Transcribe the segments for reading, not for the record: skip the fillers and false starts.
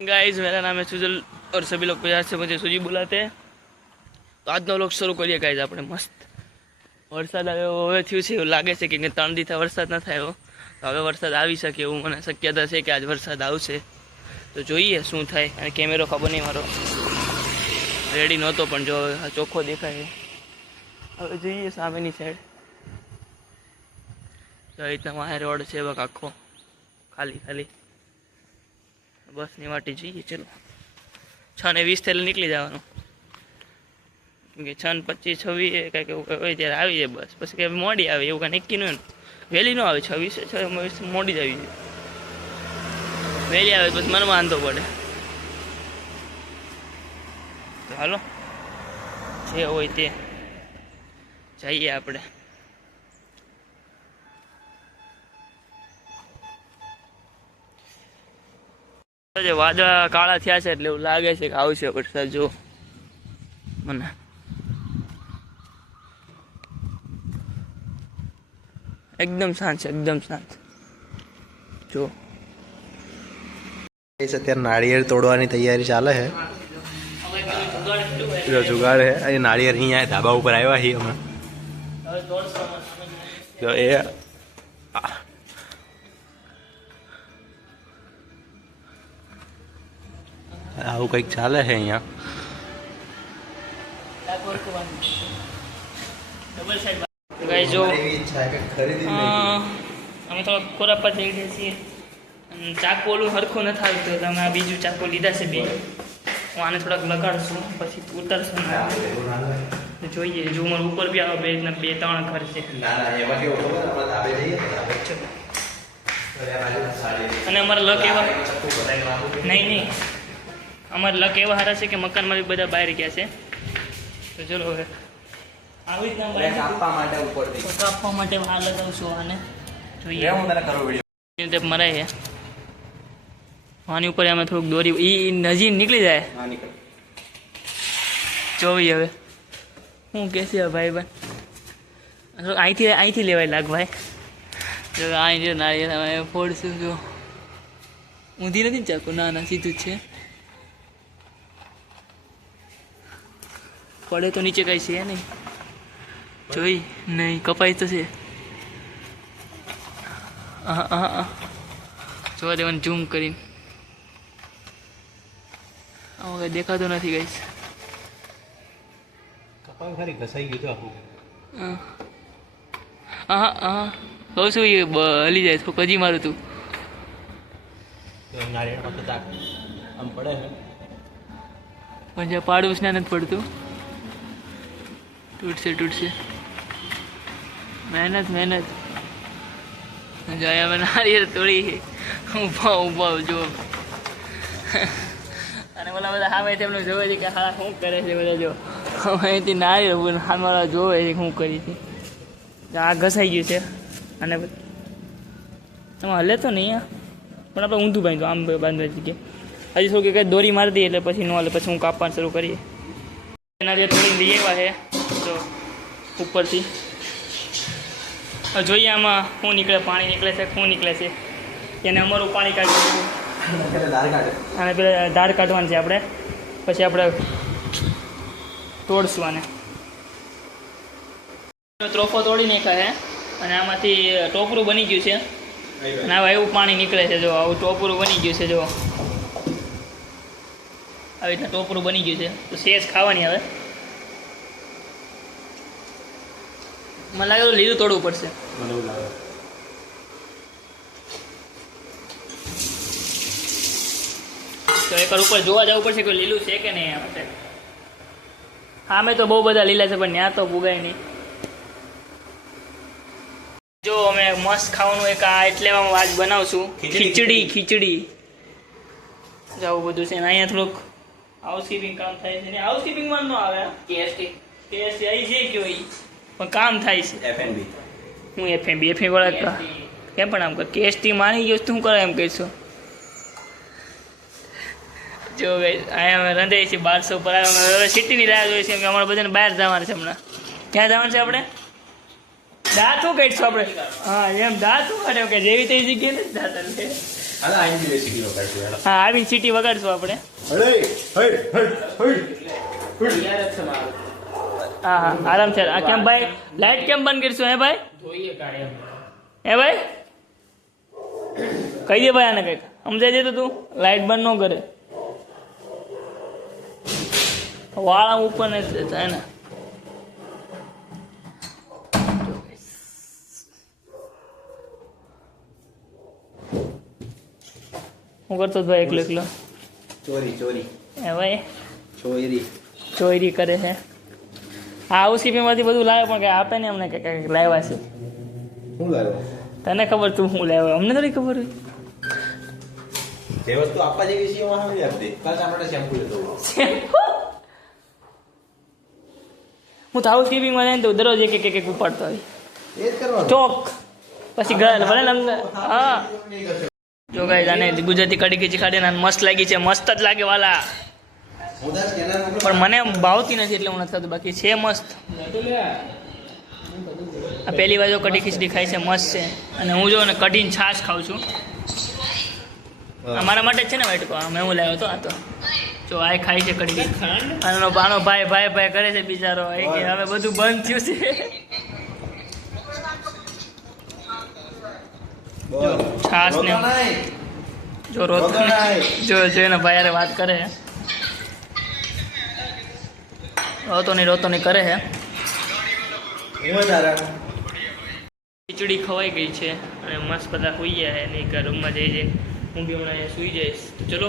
Guys मेरा नाम है सुजल और सभी लोग प्यार से मुझे सुजी बुलाते हैं। तो आज नो लोग शुरू करिए गाइस આપણે મસ્ત વરસાદ આવ્યો હવે થયું છે એવું લાગે છે કે 3 દિવસથી વરસાદ ન થયો તો હવે વરસાદ આવી શકે એવું મને શક્યતા છે કે આજ વરસાદ આવશે તો જોઈએ શું થાય અને કેમેરો ખબર નહીં મારો રેડી નહોતો પણ જો ચોખ્ખો દેખાય હવે જોઈએ સામેની સાઈડ તો રીતના માહે રોડ છે બક આખો ખાલી ખાલી बस नहीं वाटी चाहिए चलो 6:20 थेले निकली जावानुं क्योंकि 6:25 26 कई होय त्यारे आवी जाय बस पछी के मोडी आवे एवुं कांई नक्की न वेली न आवे 26 मोडी ज आवी जाय वेली आवे बस मन वांधो पड़े तो हालो जे होय ते जाईए आपणे वादळा काळा थया छे એટલે એવું લાગે છે કે આવશે વરસાદ જો મને एकदम शांत છે एकदम शांत જો ऐसे અત્યારે नारियल तोड़વાની तैयारी ચાલે છે જો जुगाड़ है ये नारियल અહીં આ ધાબા ઉપર આવ્યા છીએ અમે જો એ આવું કંઈક ચાલે છે અહીંયા ગાઈસ જો અમે તો કોરાપા જઈ ગયા છીએ ચાકુ ઓલું હરખું નથી આવતું તો અમે આ બીજું ચાકુ લીધા છે બે હું આને થોડાક લગાડશું પછી ઉતારશું જોઈએ જો મારે ઉપર બી આવે બે ત્રણ ઘર છે અને અમારા લક એવા નહીં અમારા લક એવા સારા છે કે મકાનમાં બી બધા બહાર ગયા છે તો ચલો હવે આવી રીતના કાપવા માટે આ લગાવશું આને જોઈએ મરાય છે આની ઉપર અમે થોડુંક દોરી એ નજીક નીકળી જાય જોવી હવે શું કહેશે ભાઈ ભાઈ અહીંથી લેવાય લાગ ભાઈ જો અહીં જો નારિયેળ અમે ફોડશું જો ઊંધી નથી ને ચાકુ ના ના સીધું જ છે પડે તો નીચે કઈ છે નહીં જોઈ નહીં કપાઈ તો છે જોવા દેવાનું ઝૂમ કરીને આમાં કઈ દેખાતું નથી ગઈ કપાઈ ખરી ઘસાઈ ગયું તો કહું છું એ હલી જાય તો કજી મારું તું નારિયેળમાં તો આમ પડે છે પણ જ્યાં પાડું સ્નાન નથી પડતું તૂટશે મહેનત જો અમે નારિયેળ તોડી ઊભા જો અને ઓલા બધા સામે તેમનું જોવે છે કે હા શું કરે છે બધા જો અહીંથી નારિયેળ સામેવાળા જોવે છે શું કરી છે આ ઘસાઈ ગયું છે અને એમાં હલે તો નહીં પણ આપણે ઊંધું બાંધ્યું આમ બાંધવા જગ્યાએ હજી શું કે દોરી મારી દઈએ એટલે પછી ન હાલે પછી હું કાપવાનું શરૂ કરીએ એના જે થોડી લઈ આવ્યા છે તો ઉપરથી જોઈએ આમાં શું નીકળે પાણી નીકળે છે શું નીકળે છે એને અમારું પાણી કાઢવું અને પેલા ધાર કાઢવાનું છે આપણે પછી આપણે તોડશું આને ત્રોફો તોડી નાખ્યા છે અને આમાંથી ટોપરું બની ગયું છે અને હવે એવું પાણી નીકળે છે જો આવું ટોપરું બની ગયું છે જો આવી રીતના ટોપરું બની ગયું છે તો સેજ ખાવાની હવે મને લાગે લીલું તોડવું પડશે તો એકવાર ઉપર જોવા જવું પડશે કે લીલું છે કે નહીં આપણે હા મેં તો બહુ બધા લીલા છે પણ ત્યાં તો ભૂગાય નહીં જો અમે મસ્ત ખાવાનું એક આ એટલે આજ બનાવશું ખીચડી જવું બધું છે ને અહીંયા થોડુંક હાઉસકીપિંગ કામ થાય છે ને હાઉસકીપિંગમાં ન આવે કેએસટી અહીં જે કયો પણ કામ થાય છે હું એફએમબી વાળા કેમ પણ આમ કર કેએસટી માની ગયો શું કરે એમ કહીશું જો અહીંયા અમે રાંધીએ છીએ 1200 પર હવે સિટીની રાહ જોઈએ છે કે અમારે બધાને બહાર જવાનું છે હમણાં ક્યાં જવાનું છે આપણે દાંતું કહીશું આપણે હા એમ દાંતું કાઢે કે જેવી તેવી જગ્યાએ નથી દાંત હાલો આઈની રેસીપી નો કાઢી હાલો હા આવીને સીટી વગાડશું આપણે. અરે હઈ હા હા આરામ છે. આ કેમ ભાઈ લાઈટ કેમ બંધ કરશું હે ભાઈ? હે ભાઈ કહી દે ભાઈ આને કંઈક સમજાય દે તો તું લાઈટ બંધ ન કરે. વાળા ઉપર ને થાય ને. હું કરતો હતો ભાઈ એકલો એકલો? ચોરી હે ભાઈ ચોરી ચોરી કરે છે. હા હાઉસકીપિંગમાંથી બધું લાવે પણ કંઈ આપે ને અમને કંઈક લાવ્યા છે. શું લાવ્યો તને ખબર તું શું લાવ્યો અમને થોડી ખબર હોય. જે વસ્તુ આપવા જેવી છે એમાં હવે આપી દે. કાલ આપણે શેમ્પુ લેતો હું તો હાઉસકીપિંગમાં જાય ને તો દરરોજ એક એક ઉપાડતો હોય એ જ કરવાનું ચોક પછી ઘર ભલે ને અંદર. હા જો ગાઈસ આને ગુજરાતી કઢી ખીચડી ખાધીને આને મસ્ત લાગી છે. મસ્ત જ લાગે વાલા, હું દસ સ્કેનર મોકલું પણ મને ભાવતી નથી એટલે હું નથી ખાતું. બાકી છે મસ્ત. આ પહેલી વાર જો કઢી ખીચડી ખાઈ છે, મસ્ત છે. અને હું જો ને કઢીને છાશ ખાઉં છું. અમારા માટે જ છે ને વાઈટકો મેં હું લાવ્યો હતો. આ તો જો આ ખાઈ છે કઢી. આનો બાનો ભાઈ ભાઈ ભાઈ કરે છે બિચારો. એ કે હવે બધું બંધ થયું છે. જો છાશ ને જો રોતો જો એના ભાઈ યાર વાત કરે છે. રોતો નહીં કરે છે. ખીચડી ખવાઈ ગઈ છે અને મસ્ત બધા સુઈ ગયા છે. અને એક રૂમમાં જઈ જઈને હું બી હમણાં અહીંયા સુઈ જઈશ. તો ચલો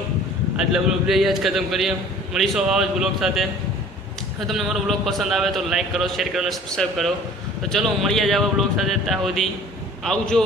આજલા બ્લોગ અહીંયા જ ખતમ કરીએ. મળીશું આવા જ બ્લોગ સાથે. જો તમને મારો બ્લોગ પસંદ આવે તો લાઈક કરો, શેર કરો અને સબસ્ક્રાઈબ કરો. તો ચલો મળીએ જ આવા બ્લોગ સાથે. ત્યાં સુધી આવજો.